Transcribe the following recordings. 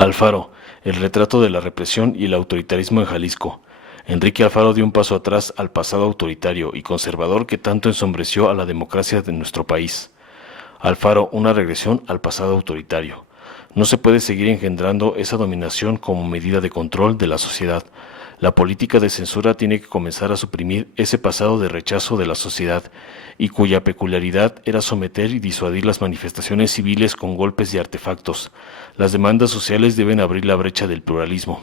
Alfaro, el retrato de la represión y el autoritarismo en Jalisco. Enrique Alfaro dio un paso atrás al pasado autoritario y conservador que tanto ensombreció a la democracia de nuestro país. Alfaro, una regresión al pasado autoritario. No se puede seguir engendrando esa dominación como medida de control de la sociedad. La política de censura tiene que comenzar a suprimir ese pasado de rechazo de la sociedad y cuya peculiaridad era someter y disuadir las manifestaciones civiles con golpes y artefactos. Las demandas sociales deben abrir la brecha del pluralismo.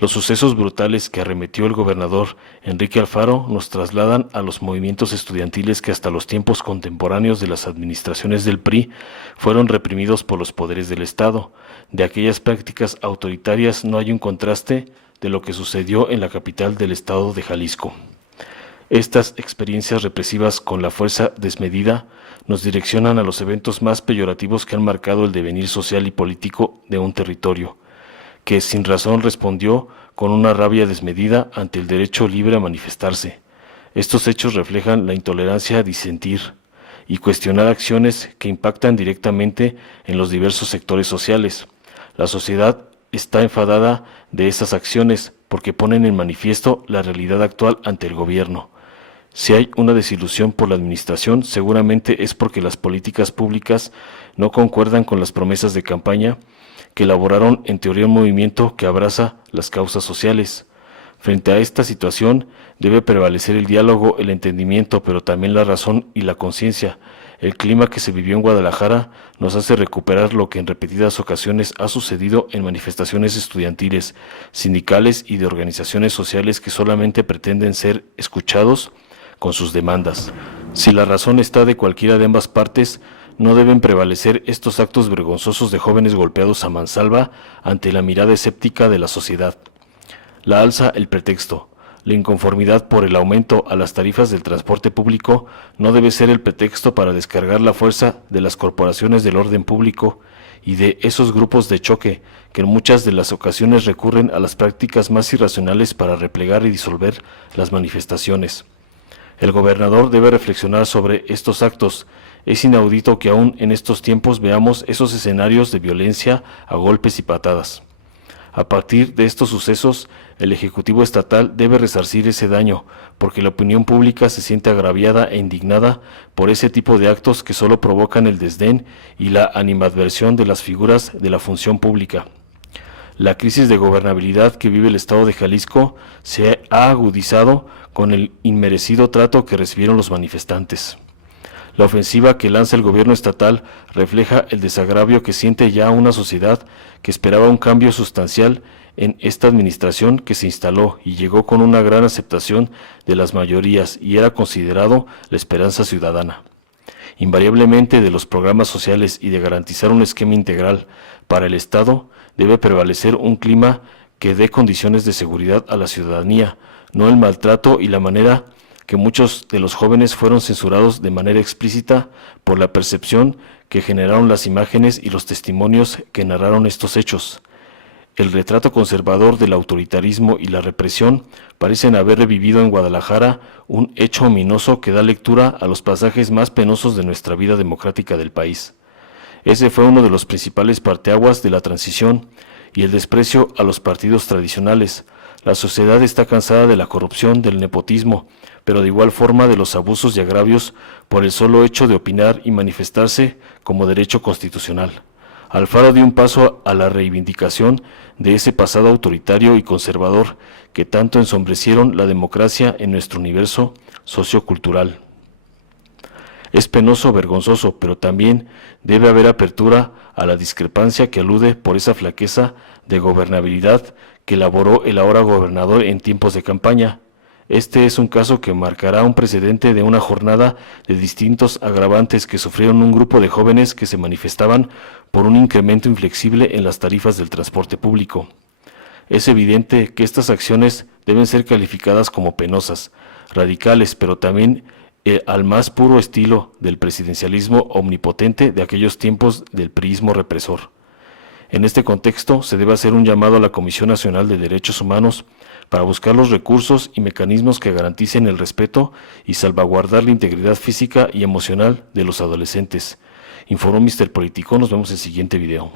Los sucesos brutales que arremetió el gobernador Enrique Alfaro nos trasladan a los movimientos estudiantiles que hasta los tiempos contemporáneos de las administraciones del PRI fueron reprimidos por los poderes del Estado. De aquellas prácticas autoritarias no hay un contraste de lo que sucedió en la capital del estado de Jalisco. Estas experiencias represivas con la fuerza desmedida nos direccionan a los eventos más peyorativos que han marcado el devenir social y político de un territorio, que sin razón respondió con una rabia desmedida ante el derecho libre a manifestarse. Estos hechos reflejan la intolerancia a disentir y cuestionar acciones que impactan directamente en los diversos sectores sociales. La sociedad está enfadada de esas acciones porque ponen en manifiesto la realidad actual ante el gobierno. Si hay una desilusión por la administración, seguramente es porque las políticas públicas no concuerdan con las promesas de campaña que elaboraron en teoría un movimiento que abraza las causas sociales. Frente a esta situación debe prevalecer el diálogo, el entendimiento, pero también la razón y la conciencia. El clima que se vivió en Guadalajara nos hace recuperar lo que en repetidas ocasiones ha sucedido en manifestaciones estudiantiles, sindicales y de organizaciones sociales que solamente pretenden ser escuchados con sus demandas. Si la razón está de cualquiera de ambas partes, no deben prevalecer estos actos vergonzosos de jóvenes golpeados a mansalva ante la mirada escéptica de la sociedad. La alza, el pretexto. La inconformidad por el aumento a las tarifas del transporte público no debe ser el pretexto para descargar la fuerza de las corporaciones del orden público y de esos grupos de choque que en muchas de las ocasiones recurren a las prácticas más irracionales para replegar y disolver las manifestaciones. El gobernador debe reflexionar sobre estos actos. Es inaudito que aún en estos tiempos veamos esos escenarios de violencia a golpes y patadas. A partir de estos sucesos, el Ejecutivo Estatal debe resarcir ese daño, porque la opinión pública se siente agraviada e indignada por ese tipo de actos que solo provocan el desdén y la animadversión de las figuras de la función pública. La crisis de gobernabilidad que vive el estado de Jalisco se ha agudizado con el inmerecido trato que recibieron los manifestantes. La ofensiva que lanza el gobierno estatal refleja el desagravio que siente ya una sociedad que esperaba un cambio sustancial en esta administración que se instaló y llegó con una gran aceptación de las mayorías y era considerado la esperanza ciudadana. Invariablemente de los programas sociales y de garantizar un esquema integral para el Estado, debe prevalecer un clima que dé condiciones de seguridad a la ciudadanía, no el maltrato y la manera que muchos de los jóvenes fueron censurados de manera explícita por la percepción que generaron las imágenes y los testimonios que narraron estos hechos. El retrato conservador del autoritarismo y la represión parecen haber revivido en Guadalajara un hecho ominoso que da lectura a los pasajes más penosos de nuestra vida democrática del país. Ese fue uno de los principales parteaguas de la transición y el desprecio a los partidos tradicionales. La sociedad está cansada de la corrupción, del nepotismo, pero de igual forma de los abusos y agravios por el solo hecho de opinar y manifestarse como derecho constitucional. Alfaro dio un paso a la reivindicación de ese pasado autoritario y conservador que tanto ensombrecieron la democracia en nuestro universo sociocultural. Es penoso, vergonzoso, pero también debe haber apertura a la discrepancia que alude por esa flaqueza de gobernabilidad que elaboró el ahora gobernador en tiempos de campaña. Este es un caso que marcará un precedente de una jornada de distintos agravantes que sufrieron un grupo de jóvenes que se manifestaban por un incremento inflexible en las tarifas del transporte público. Es evidente que estas acciones deben ser calificadas como penosas, radicales, pero también al más puro estilo del presidencialismo omnipotente de aquellos tiempos del priismo represor. En este contexto, se debe hacer un llamado a la Comisión Nacional de Derechos Humanos para buscar los recursos y mecanismos que garanticen el respeto y salvaguardar la integridad física y emocional de los adolescentes. Informó Mr. Político, nos vemos en el siguiente video.